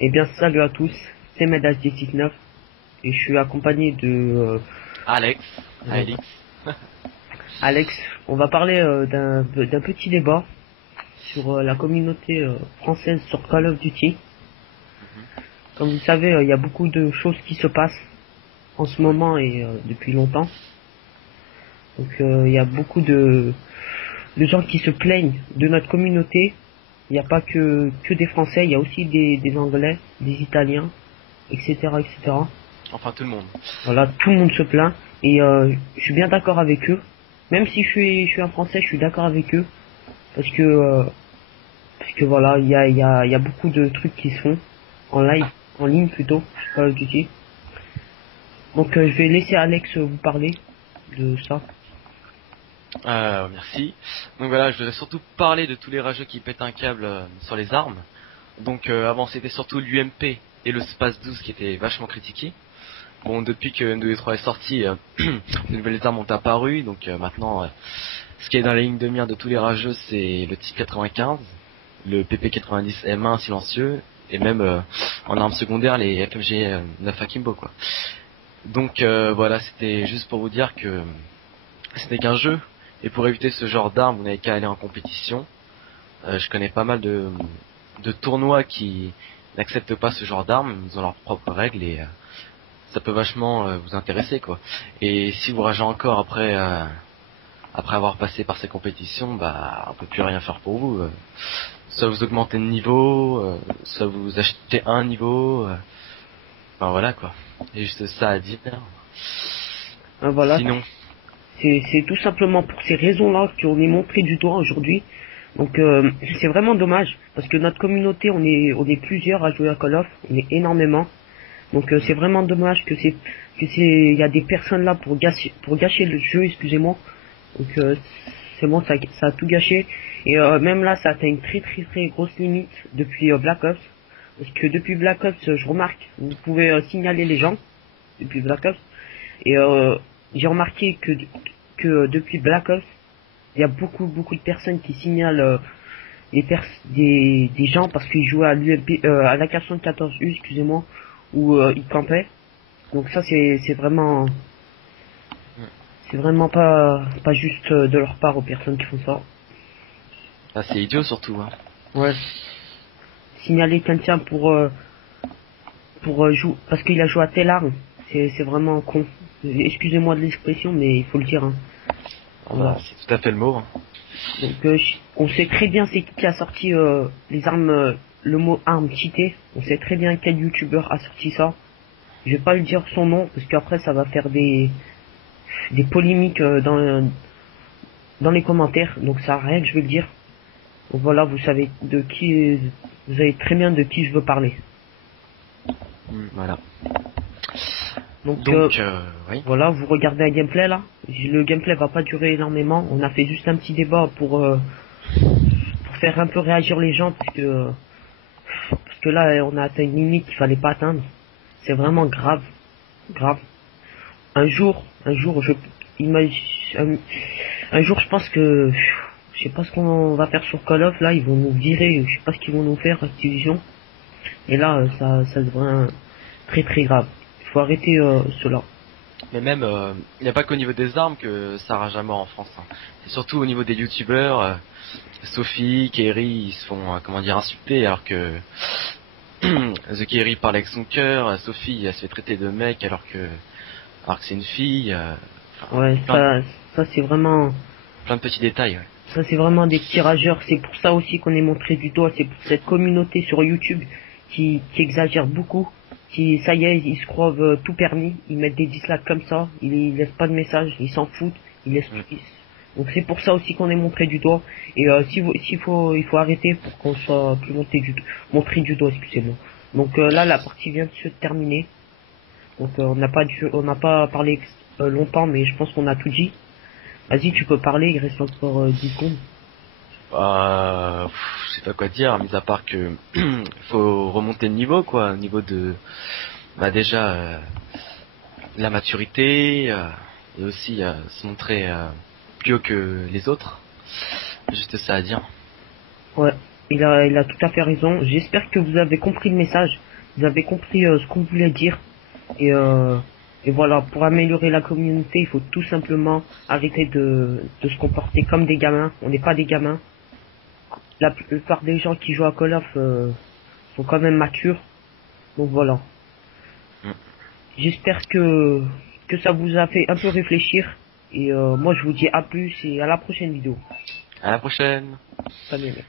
Eh bien, salut à tous, c'est Medas 169 et je suis accompagné de Alex, euh, Alix. Alex. On va parler d'un petit débat sur la communauté française sur Call of Duty. Comme vous le savez, il y a beaucoup de choses qui se passent en ce Ouais. moment et depuis longtemps. Donc il y a beaucoup de gens qui se plaignent de notre communauté. Il n'y a pas que des Français, il y a aussi des Anglais, des Italiens, etc., etc. Enfin tout le monde. Voilà, tout le monde se plaint et je suis bien d'accord avec eux. Même si je suis un Français, je suis d'accord avec eux parce que voilà, il y a beaucoup de trucs qui se font en live, en ligne plutôt, sur Call of Duty. Donc je vais laisser Alex vous parler de ça. Merci. Donc voilà, je voudrais surtout parler de tous les rageux qui pètent un câble sur les armes. Donc avant c'était surtout l'UMP et le Space 12 qui étaient vachement critiqués. Bon, depuis que MW3 est sorti, de nouvelles armes ont apparu. Donc maintenant, ce qui est dans la ligne de mire de tous les rageux, c'est le Type 95, le PP90 M1 silencieux, et même en armes secondaires les FMG 9 Akimbo quoi. Donc voilà, c'était juste pour vous dire que ce n'est qu'un jeu, et pour éviter ce genre d'armes, vous n'avez qu'à aller en compétition. Je connais pas mal de tournois qui n'acceptent pas ce genre d'armes, ils ont leurs propres règles, et ça peut vachement vous intéresser quoi. Et si vous ragez encore après avoir passé par ces compétitions, bah on peut plus rien faire pour vous. Soit vous augmentez de niveau, soit vous achetez un niveau, enfin voilà quoi. Et juste ça à dire. Voilà, Sinon, c'est tout simplement pour ces raisons-là qu'on est montré du doigt aujourd'hui. Donc c'est vraiment dommage parce que notre communauté, on est plusieurs à jouer à Call of, on est énormément. Donc c'est vraiment dommage il y a des personnes là pour gâcher le jeu, excusez-moi. Donc c'est bon, ça a tout gâché. Et même là, ça atteint une très très très grosse limite depuis Black Ops. Parce que depuis Black Ops, je remarque, vous pouvez signaler les gens depuis Black Ops. Et j'ai remarqué que depuis Black Ops, il y a beaucoup de personnes qui signalent des gens parce qu'ils jouaient à l'UMP, à la 414U, excusez-moi, où ils campaient. Donc ça, c'est vraiment pas juste de leur part aux personnes qui font ça. bah, c'est idiot surtout. Hein. Ouais. Signaler quelqu'un pour jouer parce qu'il a joué à telle arme, c'est vraiment con. Excusez-moi de l'expression, mais il faut le dire. Hein. Ah Voilà. bah, c'est tout à fait le mot. Hein. Donc on sait très bien c'est qui a sorti les armes, le mot arme cheatée. On sait très bien quel youtubeur a sorti ça. Je vais pas le dire son nom parce qu'après ça va faire des polémiques dans les commentaires. Donc ça sert à rien que je vais le dire. Donc voilà, vous savez très bien de qui je veux parler. Voilà. Donc Donc, oui. voilà, vous regardez un gameplay là. Le gameplay va pas durer énormément. On a fait juste un petit débat pour faire un peu réagir les gens parce que là on a atteint une limite qu'il fallait pas atteindre. C'est vraiment grave, grave. Un jour un jour je pense que je sais pas ce qu'on va faire sur Call of là. Ils vont nous virer. Je sais pas ce qu'ils vont nous faire Activision. Et là ça devient très très grave. Il faut arrêter cela. Mais même, il n'y a pas qu'au niveau des armes que ça rage à mort en France. Hein. C'est surtout au niveau des youtubeurs. Sophie, Kerry, ils se font, comment dire, insulter alors que The Kerry parle avec son cœur. Sophie, elle se fait traiter de mec alors que c'est une fille. Enfin, Ouais, plein, ça c'est vraiment, plein de petits détails. Ouais. ça c'est vraiment des petits rageurs. C'est pour ça aussi qu'on est montré du doigt. C'est pour cette communauté sur YouTube qui exagère beaucoup. Qui, ça y est, ils se croient tout permis. Ils mettent des dislikes comme ça. Ils laissent pas de message. Ils s'en foutent. Donc c'est pour ça aussi qu'on est montré du doigt. Et il faut arrêter pour qu'on soit plus montré du doigt, excusez-moi. Donc là, la partie vient de se terminer. Donc on n'a pas parlé longtemps, mais je pense qu'on a tout dit. Vas-y, tu peux parler, il reste encore 10 secondes. Je sais pas quoi dire, mis à part que faut remonter le niveau, quoi, au niveau de, bah déjà, la maturité, et aussi se montrer plus haut que les autres. Juste ça à dire. Ouais. il a tout à fait raison. J'espère que vous avez compris le message, vous avez compris ce qu'on voulait dire. Et, euh, et voilà, pour améliorer la communauté, il faut tout simplement arrêter de se comporter comme des gamins. On n'est pas des gamins. La plupart des gens qui jouent à Call of sont quand même matures. Donc voilà. Mm. J'espère que ça vous a fait un peu réfléchir. Et moi je vous dis à plus et à la prochaine vidéo. À la prochaine. Salut mec.